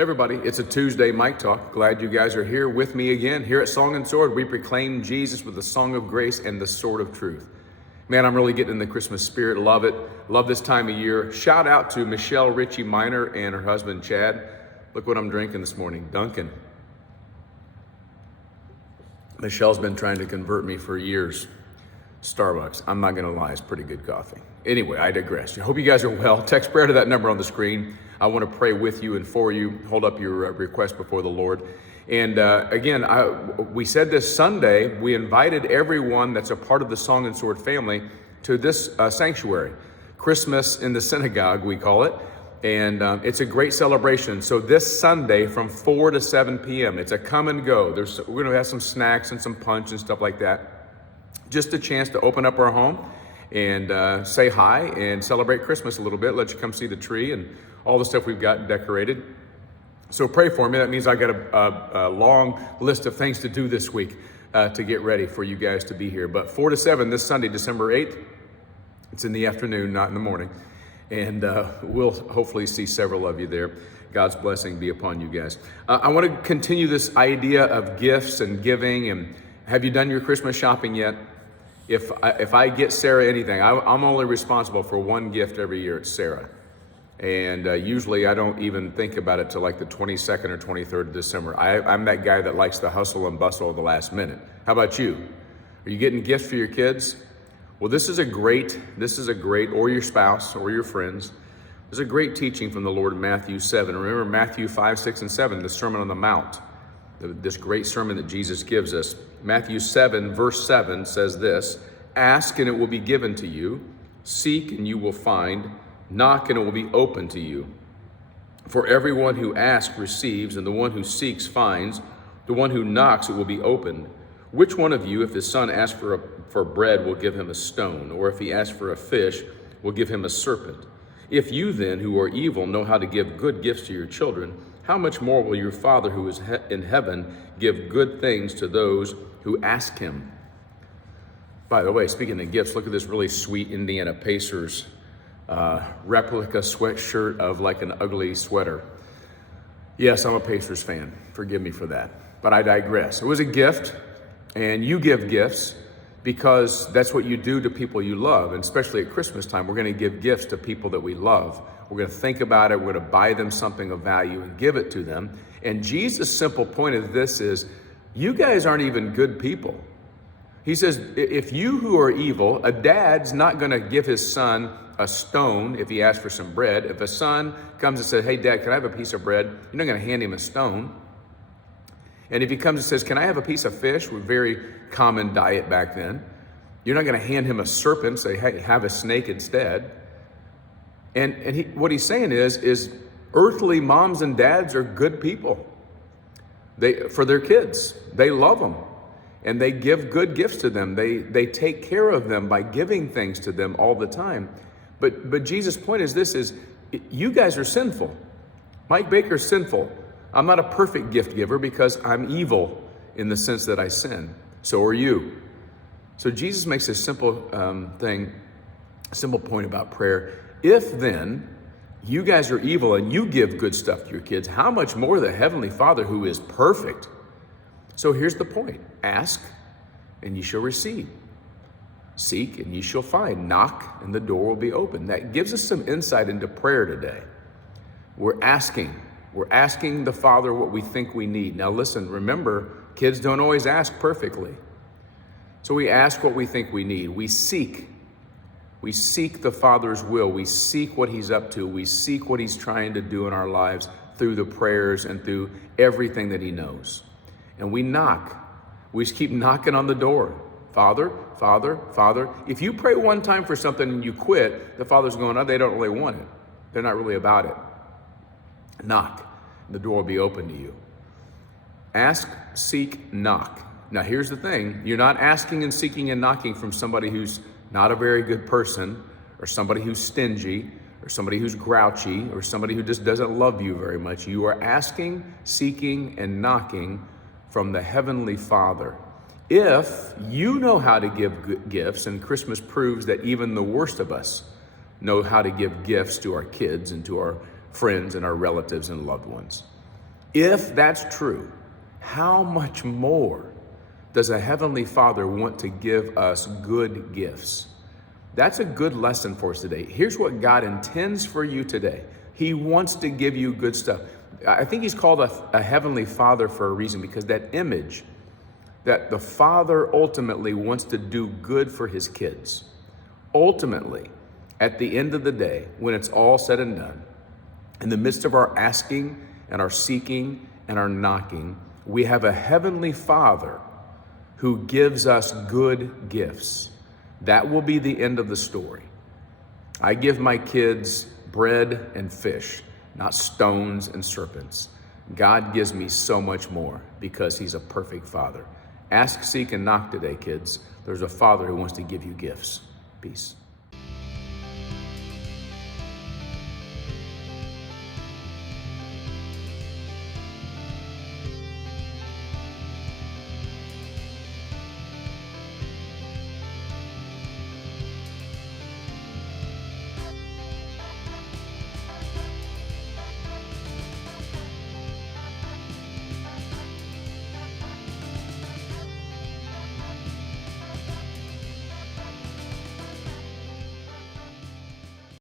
Hey everybody, it's a Tuesday Mic Talk. Glad you guys are here with me again. Here at Song and Sword, we proclaim Jesus with the song of grace and the sword of truth. Man, I'm really getting in the Christmas spirit. Love it. Love this time of year. Shout out to Michelle Ritchie Minor and her husband Chad. Look what I'm drinking this morning, Dunkin'. Michelle's been trying to convert me for years. Starbucks. I'm not gonna lie, it's pretty good coffee. Anyway, I digress. I hope you guys are well. Text prayer to that number on the screen. I want to pray with you and for you. Hold up your request before the Lord. And again, we said this Sunday, we invited everyone that's a part of the Song and Sword family to this sanctuary. Christmas in the synagogue, we call it. And it's a great celebration. So this Sunday from 4 to 7 p.m., it's a come and go. We're going to have some snacks and some punch and stuff like that. Just a chance to open up our home and say hi and celebrate Christmas a little bit. Let you come see the tree and all the stuff we've got decorated. So pray for me. That means I got a long list of things to do this week to get ready for you guys to be here. But 4 to 7 this Sunday, December 8th. It's in the afternoon, not in the morning. And we'll hopefully see several of you there. God's blessing be upon you guys. I want to continue this idea of gifts and giving. And have you done your Christmas shopping yet? If I get Sarah anything, I'm only responsible for one gift every year. It's Sarah. And usually I don't even think about it till like the 22nd or 23rd of December. I'm that guy that likes the hustle and bustle of the last minute. How about you? Are you getting gifts for your kids? Well, this is a great, or your spouse or your friends. There's a great teaching from the Lord in Matthew 7. Remember Matthew 5, 6, and 7, the Sermon on the Mount. This great sermon that Jesus gives us. Matthew 7, verse 7 says this, "Ask and it will be given to you. Seek and you will find. Knock and it will be open to you. For everyone who asks receives, and the one who seeks finds. The one who knocks it will be opened. Which one of you, if his son asks for bread, will give him a stone? Or if he asks for a fish, will give him a serpent? If you then, who are evil, know how to give good gifts to your children, how much more will your Father who is in heaven give good things to those who ask him?" By the way, speaking of gifts, look at this really sweet Indiana Pacers replica sweatshirt of like an ugly sweater. Yes, I'm a Pacers fan. Forgive me for that. But I digress. It was a gift, and you give gifts because that's what you do to people you love. And especially at Christmas time, we're going to give gifts to people that we love. We're going to think about it. We're going to buy them something of value and give it to them. And Jesus' simple point of this is, you guys aren't even good people. He says, if you who are evil, a dad's not going to give his son a stone if he asks for some bread. If a son comes and says, "Hey, Dad, can I have a piece of bread?" You're not going to hand him a stone. And if he comes and says, "Can I have a piece of fish?" With very common diet back then, you're not going to hand him a serpent, say, "Hey, have a snake instead." And what he's saying is earthly moms and dads are good people. For their kids, they love them. And they give good gifts to them. They take care of them by giving things to them all the time. But Jesus' point is this, is you guys are sinful. Mike Baker's sinful. I'm not a perfect gift giver because I'm evil in the sense that I sin. So are you. So Jesus makes a simple point about prayer. If then you guys are evil and you give good stuff to your kids, how much more the Heavenly Father who is perfect? So here's the point. Ask, and ye shall receive. Seek, and ye shall find. Knock, and the door will be open. That gives us some insight into prayer today. We're asking the Father what we think we need. Now listen, remember, kids don't always ask perfectly. So we ask what we think we need. We seek the Father's will. We seek what he's up to. We seek what he's trying to do in our lives through the prayers and through everything that he knows. And we knock. We just keep knocking on the door. Father, Father, Father. If you pray one time for something and you quit, the Father's going, "Oh, they don't really want it. They're not really about it." Knock. The door will be open to you. Ask, seek, knock. Now here's the thing. You're not asking and seeking and knocking from somebody who's not a very good person, or somebody who's stingy, or somebody who's grouchy, or somebody who just doesn't love you very much. You are asking, seeking, and knocking from the Heavenly Father. If you know how to give good gifts, and Christmas proves that even the worst of us know how to give gifts to our kids and to our friends and our relatives and loved ones. If that's true, how much more does a Heavenly Father want to give us good gifts? That's a good lesson for us today. Here's what God intends for you today. He wants to give you good stuff. I think He's called a Heavenly Father for a reason, because that image that the Father ultimately wants to do good for His kids. Ultimately, at the end of the day, when it's all said and done, in the midst of our asking and our seeking and our knocking, we have a Heavenly Father who gives us good gifts. That will be the end of the story. I give my kids bread and fish, not stones and serpents. God gives me so much more because He's a perfect Father. Ask, seek, and knock today, kids. There's a Father who wants to give you gifts. Peace.